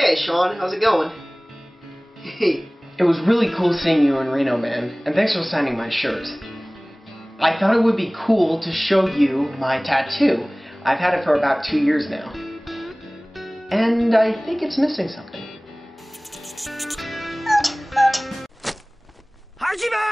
Hey Shawn, how's it going? Hey. It was really cool seeing you in Reno, man, and thanks for signing my shirt. I thought it would be cool to show you my tattoo. I've had it for about 2 years now. And I think it's missing something. Hajime!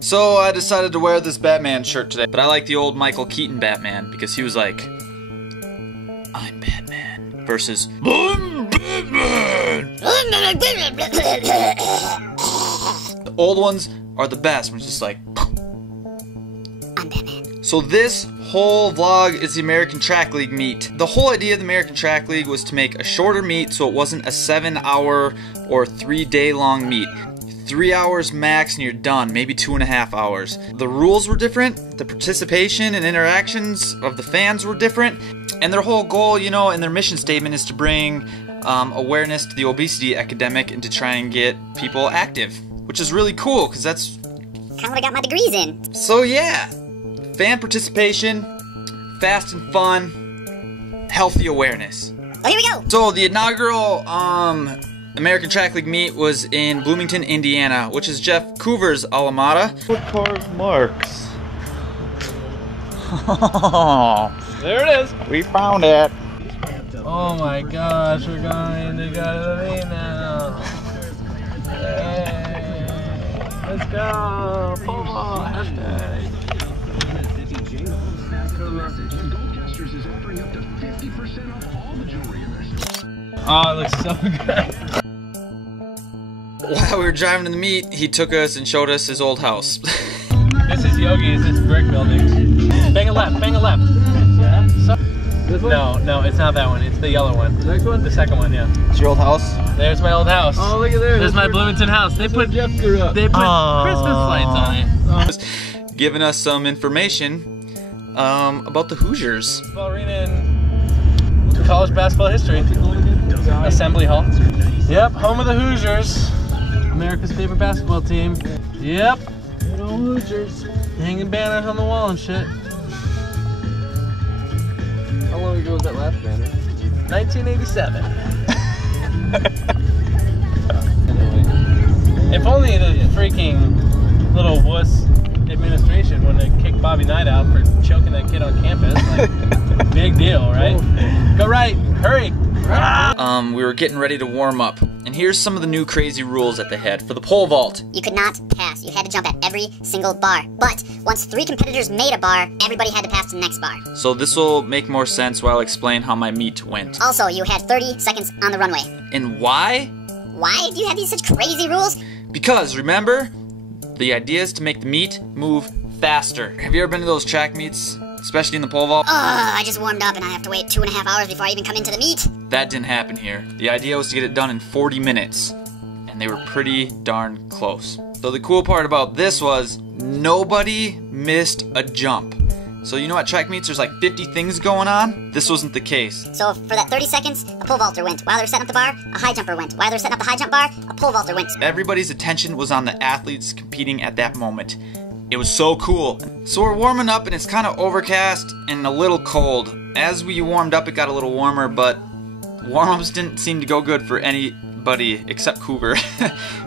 So I decided to wear this Batman shirt today, but I like the old Michael Keaton Batman because he was like, I'm Batman versus I'm Batman. The old ones are the best, which is just like I'm Batman. So this whole vlog is the American Track League meet. The whole idea of the American Track League was to make a shorter meet so it wasn't a 7-hour or 3-day long meet. 3 hours max and you're done, maybe 2.5 hours. The rules were different, the participation and interactions of the fans were different, and their whole goal, you know, and their mission statement is to bring awareness to the obesity epidemic and to try and get people active, which is really cool because that's kind of what I got my degrees in. So yeah, fan participation, fast and fun, healthy awareness. Oh, here we go. So the inaugural American Track League meet was in Bloomington, Indiana, which is Jeff Coover's alma mater. What car's Marks? There it is. We found it. Oh my gosh, we're going to go to the meet now. Hey, let's go. Paul, hashtag. Oh, it looks so good. While we were driving to the meet, he took us and showed us his old house. This is Yogi's, this brick building. Bang a left, bang a left. Yeah? So, this one? No, it's not that one. It's the yellow one. The next one? The second one, yeah. It's your old house? There's my old house. Oh, look at there. There's my Bloomington house. They put Jeff grew up. Christmas lights on it. Giving us some information about the Hoosiers. Arena in college basketball history. Assembly Hall. Yep, home of the Hoosiers. America's favorite basketball team. Yep. Good old Hoosiers. Hanging banners on the wall and shit. How long ago was that last banner? 1987. If only the freaking little wuss administration wouldn't have kicked Bobby Knight out for choking that kid on campus. Like, big deal, right? Go right, hurry. We were getting ready to warm up, and here's some of the new crazy rules that they had for the pole vault. You could not pass. You had to jump at every single bar. But once 3 competitors made a bar, everybody had to pass to the next bar. So this will make more sense while I explain how my meet went. Also, you had 30 seconds on the runway. And why? Why do you have these such crazy rules? Because, remember, the idea is to make the meet move faster. Have you ever been to those track meets? Especially in the pole vault? I just warmed up and I have to wait 2.5 hours before I even come into the meet. That didn't happen here. The idea was to get it done in 40 minutes. And they were pretty darn close. So the cool part about this was nobody missed a jump. So you know at track meets there's like 50 things going on? This wasn't the case. So for that 30 seconds, a pole vaulter went. While they were setting up the bar, a high jumper went. While they were setting up the high jump bar, a pole vaulter went. Everybody's attention was on the athletes competing at that moment. It was so cool. So we're warming up and it's kind of overcast and a little cold. As we warmed up it got a little warmer, but warm-ups didn't seem to go good for anybody except Coover.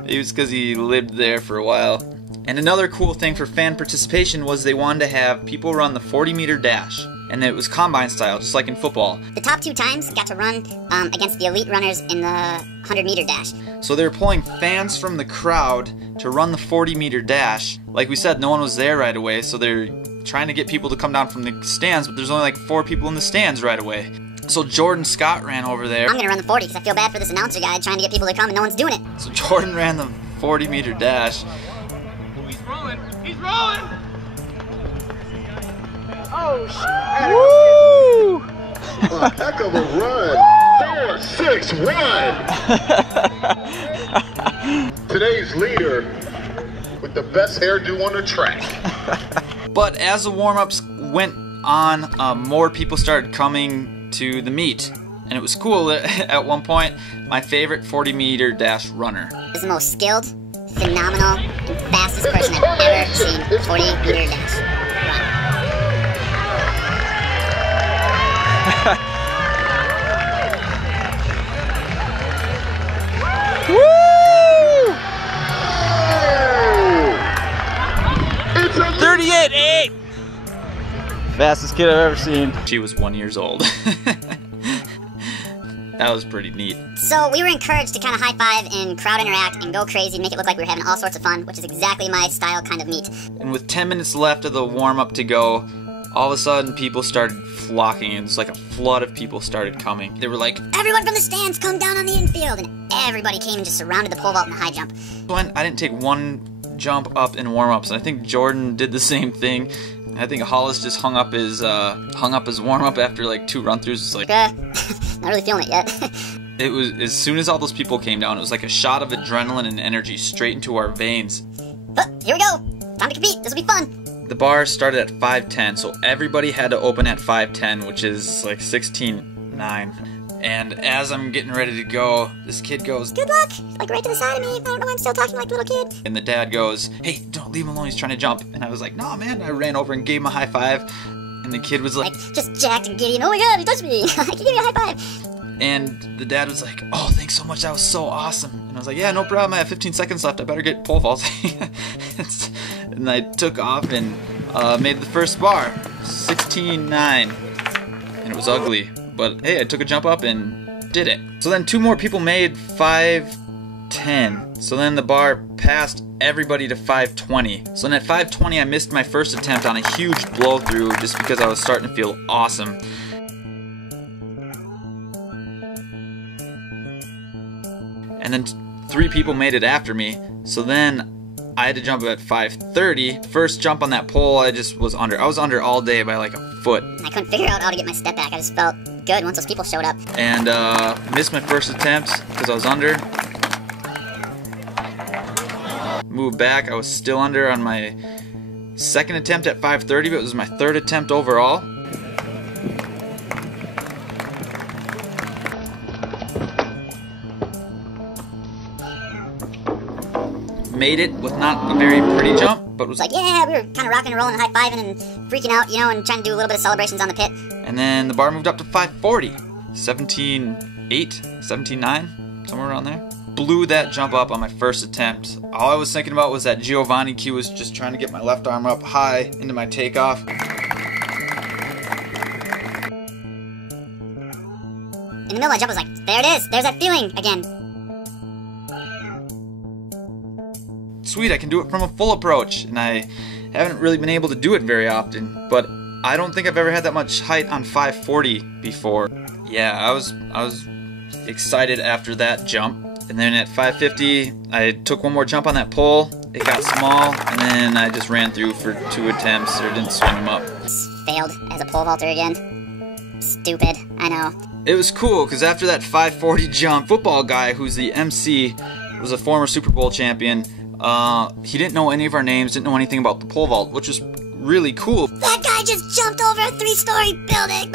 It was because he lived there for a while. And another cool thing for fan participation was they wanted to have people run the 40-meter dash. And it was combine style, just like in football. The top 2 times got to run against the elite runners in the 100-meter dash. So they were pulling fans from the crowd to run the 40-meter dash. Like we said, no one was there right away, so they're trying to get people to come down from the stands, but there's only like 4 people in the stands right away. So Jordan Scott ran over there. I'm gonna run the 40 because I feel bad for this announcer guy trying to get people to come and no one's doing it. So Jordan ran the 40-meter dash. He's rolling. He's rolling. Oh, shit. Woo! A heck of a run. 4, 6, 1. today's leader with the best hairdo on the track. But as the warm-ups went on, more people started coming to the meet. And it was cool. At one point, my favorite 40-meter dash runner. Is the most skilled, phenomenal, and fastest person I've ever seen 40-meter dash Woo! 38.8! Fastest kid I've ever seen. She was 1 year old. That was pretty neat. So we were encouraged to kind of high-five and crowd interact and go crazy and make it look like we were having all sorts of fun, which is exactly my style kind of meet. And with 10 minutes left of the warm-up to go, all of a sudden people started flocking, and it's like a flood of people started coming. They were like, "Everyone from the stands, come down on the infield!" And everybody came and just surrounded the pole vault and the high jump. I didn't take one jump up in warm-ups, and I think Jordan did the same thing. I think Hollis just hung up his warm-up after like 2 run-throughs. It's like, not really feeling it yet. it was, as soon as all those people came down, it was like a shot of adrenaline and energy straight into our veins. Here we go! Time to compete! This will be fun! The bar started at 5:10, so everybody had to open at 5:10, which is like 16:09. And as I'm getting ready to go, this kid goes, "Good luck!" Like right to the side of me. I don't know why I'm still talking like a little kid. And the dad goes, "Hey, don't leave him alone, he's trying to jump." And I was like, "No, man." I ran over and gave him a high five. And the kid was like just jacked and giddy, and "Oh my god, he touched me!" He gave me a high five. And the dad was like, "Oh, thanks so much, that was so awesome." And I was like, "Yeah, no problem, I have 15 seconds left, I better get pole vaulting." And I took off and made the first bar, 16.9. And it was ugly. But hey, I took a jump up and did it. So then 2 more people made 5:10. So then the bar passed everybody to 5:20. So then at 5:20 I missed my first attempt on a huge blow through just because I was starting to feel awesome. And then 3 people made it after me. So then I had to jump at 5:30. First jump on that pole, I just was under. I was under all day by like a foot. I couldn't figure out how to get my step back. I just felt good once those people showed up. And missed my first attempt because I was under. Moved back, I was still under on my second attempt at 5:30, but it was my 3rd attempt overall. Made it with not a very pretty jump, but was like, yeah, we were kind of rocking and rolling and high-fiving and freaking out, you know, and trying to do a little bit of celebrations on the pit. And then the bar moved up to 5:40, 17.8, 17.9, somewhere around there. Blew that jump up on my first attempt. All I was thinking about was that Giovanni cue was just trying to get my left arm up high into my takeoff. In the middle of my jump, I was like, there it is, there's that feeling again. Sweet, I can do it from a full approach, and I haven't really been able to do it very often, but I don't think I've ever had that much height on 540 before. Yeah, I was excited after that jump. And then at 550, I took one more jump on that pole. It got small, and then I just ran through for 2 attempts, or didn't swing them up. Failed as a pole vaulter again. Stupid, I know. It was cool, because after that 540 jump, football guy who's the MC, was a former Super Bowl champion. He didn't know any of our names, didn't know anything about the pole vault, which was really cool. That guy just jumped over a 3-story building!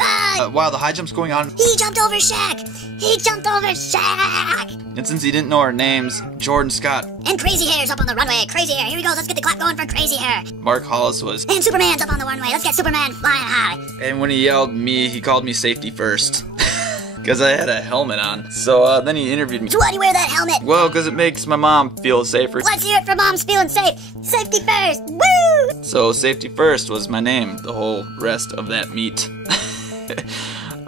While the high jump's going on, he jumped over Shaq! He jumped over Shaq! And since he didn't know our names, Jordan Scott. And Crazy Hair's up on the runway. Crazy Hair, here we go, let's get the clap going for Crazy Hair. Mark Hollis was. And Superman's up on the runway, let's get Superman flying high. And when he yelled me, he called me safety first. Because I had a helmet on. So then he interviewed me. So why do you wear that helmet? Well, because it makes my mom feel safer. Let's hear it for moms feeling safe. Safety first, woo! So safety first was my name the whole rest of that meet.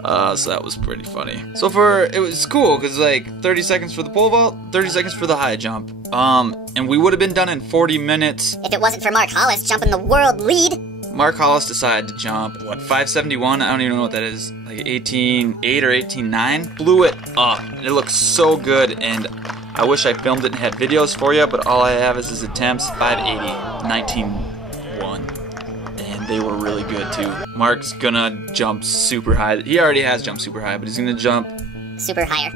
So that was pretty funny. So it was cool, because like 30 seconds for the pole vault, 30 seconds for the high jump. And we would have been done in 40 minutes. If it wasn't for Mark Hollis jumping the world lead. Mark Hollis decided to jump, 571? I don't even know what that is. Like 18.8 or 18.9? Blew it up. It looks so good, and I wish I filmed it and had videos for you, but all I have is his attempts, 580, 19.1. And they were really good, too. Mark's gonna jump super high. He already has jumped super high, but he's gonna jump... super higher.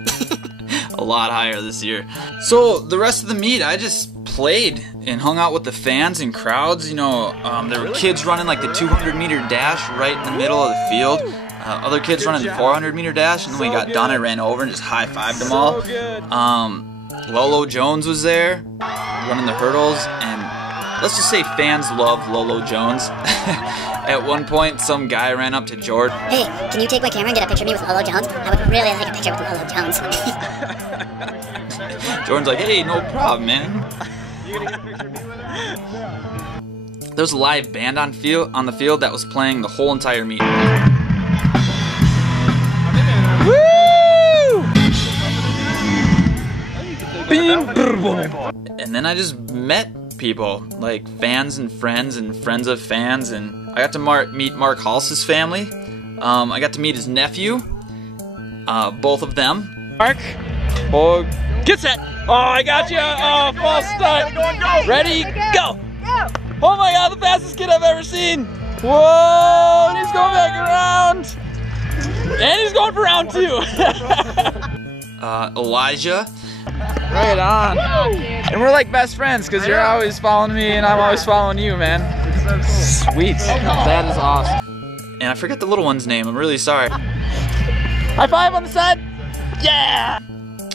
a a lot higher this year. So the rest of the meet, I just played and hung out with the fans and crowds. You know, there were kids running like the 200-meter dash right in the middle of the field. Other kids running the 400-meter dash, and then when we got done, I ran over and just high-fived them all. Lolo Jones was there, running the hurdles, and let's just say fans love Lolo Jones. At one point, some guy ran up to Jordan. Hey, can you take my camera and get a picture of me with Lolo Jones? I would really like a picture with Lolo Jones. Jordan's like, hey, no problem, man. There was a live band on the field that was playing the whole entire meet. And then I just met people, like fans and friends of fans, and I got to meet Mark Halse's family. I got to meet his nephew, both of them. Mark, oh, get set. Oh, I got you. Oh, false start. Ready, go. Oh my God, the fastest kid I've ever seen. Whoa, and he's going back around. And he's going for round 2. Elijah. Right on. And we're like best friends because you're always following me and I'm always following you, man. Sweet. That is awesome. And I forget the little one's name. I'm really sorry. High five on the side. Yeah.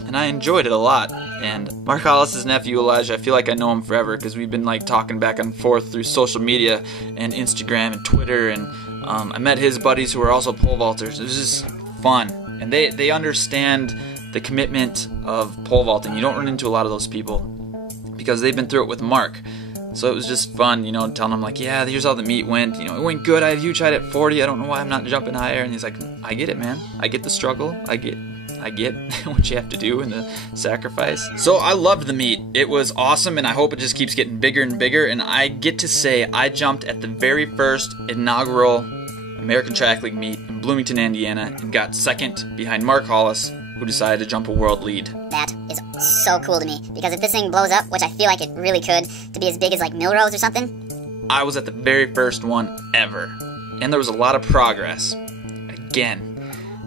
And I enjoyed it a lot. And Mark Hollis's nephew Elijah, I feel like I know him forever because we've been like talking back and forth through social media and Instagram and Twitter. And I met his buddies who are also pole vaulters. It was just fun. And they understand the commitment of pole vaulting. You don't run into a lot of those people because they've been through it with Mark. So it was just fun, you know, telling him like, yeah, here's how the meet went. You know, it went good. I had a huge height at 40. I don't know why I'm not jumping higher. And he's like, I get it, man. I get the struggle. I get what you have to do and the sacrifice. So I loved the meet. It was awesome, and I hope it just keeps getting bigger and bigger. And I get to say I jumped at the very first inaugural American Track League meet in Bloomington, Indiana, and got second behind Mark Hollis, who decided to jump a world lead. That is so cool to me, because if this thing blows up, which I feel like it really could, to be as big as like Milrose or something. I was at the very first one ever, and there was a lot of progress. Again,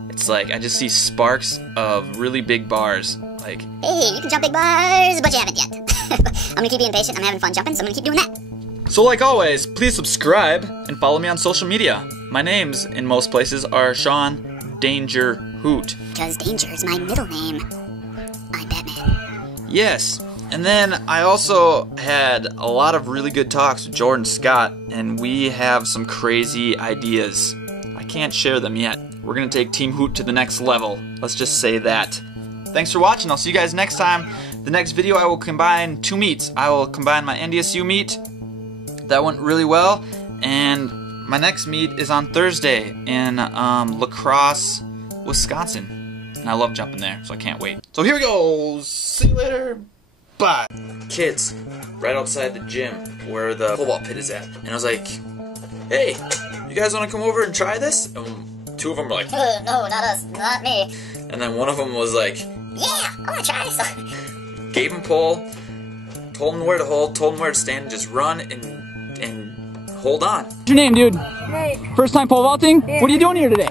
it's like I just see sparks of really big bars. Like, hey, you can jump big bars, but you haven't yet. I'm gonna keep being patient. I'm having fun jumping, so I'm gonna keep doing that. So like always, please subscribe and follow me on social media. My names in most places are Shawn Danger Hoot. Because Danger is my middle name. I'm Batman. Yes, and then I also had a lot of really good talks with Jordan Scott, and we have some crazy ideas. I can't share them yet. We're gonna take Team Hoot to the next level. Let's just say that. Thanks for watching. I'll see you guys next time. The next video I will combine 2 meets. I will combine my NDSU meet. That went really well, and my next meet is on Thursday in La Crosse, Wisconsin. And I love jumping there, so I can't wait. So here we go. See you later. Bye. Kids, right outside the gym where the pole vault pit is at. And I was like, hey, you guys want to come over and try this? And 2 of them were like, no, not us, not me. and then one of them was like, Yeah, I want to try this. gave him pole, told him where to hold, told him where to stand, and just run and hold on. What's your name, dude? Nate. First time pole vaulting? Yeah. What are you doing here today?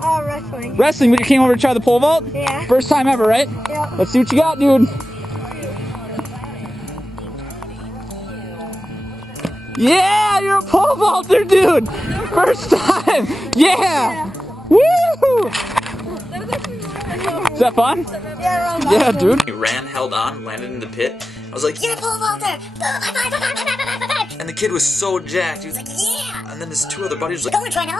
Oh, wrestling. Wrestling, but you came over to try the pole vault? Yeah. First time ever, right? Yeah. Let's see what you got, dude. Yeah, you're a pole vaulter, dude. First time. Yeah. Woo! Is that fun? Yeah, dude. He ran, held on, landed in the pit. I was like, You're a pole vaulter. and the kid was so jacked. He was like, yeah. And then his 2 other buddies was like, Go and try now.